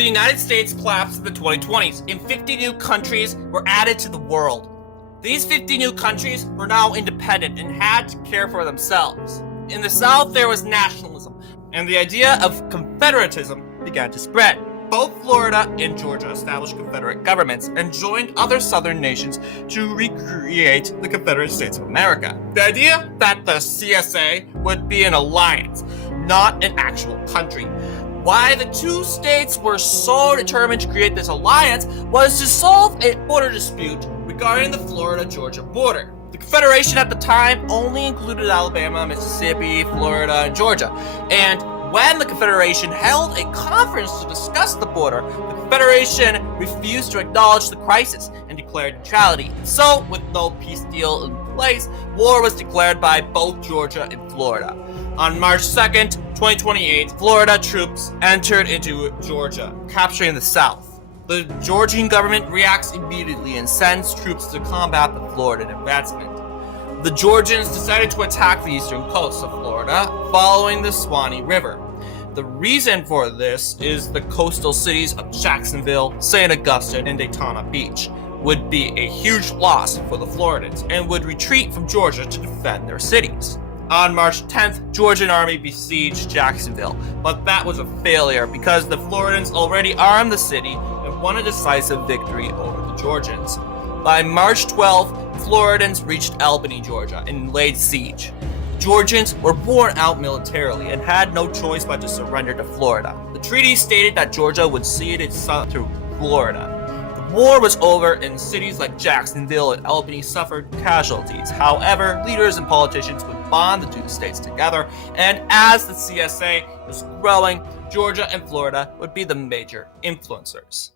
The United States collapsed in the 2020s, and 50 new countries were added to the world. These 50 new countries were now independent and had to care for themselves. In the South, there was nationalism, and the idea of confederatism began to spread. Both Florida and Georgia established Confederate governments and joined other southern nations to recreate the Confederate States of America. The idea that the CSA would be an alliance, not an actual country. Why the two states were so determined to create this alliance was to solve a border dispute regarding the Florida-Georgia border. The Confederation at the time only included Alabama, Mississippi, Florida, and Georgia. And when the Confederation held a conference to discuss the border, the Confederation refused to acknowledge the crisis and declared neutrality. So, with no peace deal in place, war was declared by both Georgia and Florida. On March 2nd, 2028, Florida troops entered into Georgia, capturing the South. The Georgian government reacts immediately and sends troops to combat the Floridan advancement. The Georgians decided to attack the eastern coast of Florida, following the Suwannee River. The reason for this is the coastal cities of Jacksonville, St. Augustine, and Daytona Beach would be a huge loss for the Floridans and would retreat from Georgia to defend their cities. On March 10th, Georgian army besieged Jacksonville, but that was a failure because the Floridans already armed the city and won a decisive victory over the Georgians. By March 12th, Floridans reached Albany, Georgia, and laid siege. Georgians were worn out militarily and had no choice but to surrender to Florida. The treaty stated that Georgia would cede its south to Florida. The war was over and cities like Jacksonville and Albany suffered casualties. However, leaders and politicians would bond the two states together, and as the CSA was growing, Georgia and Florida would be the major influencers.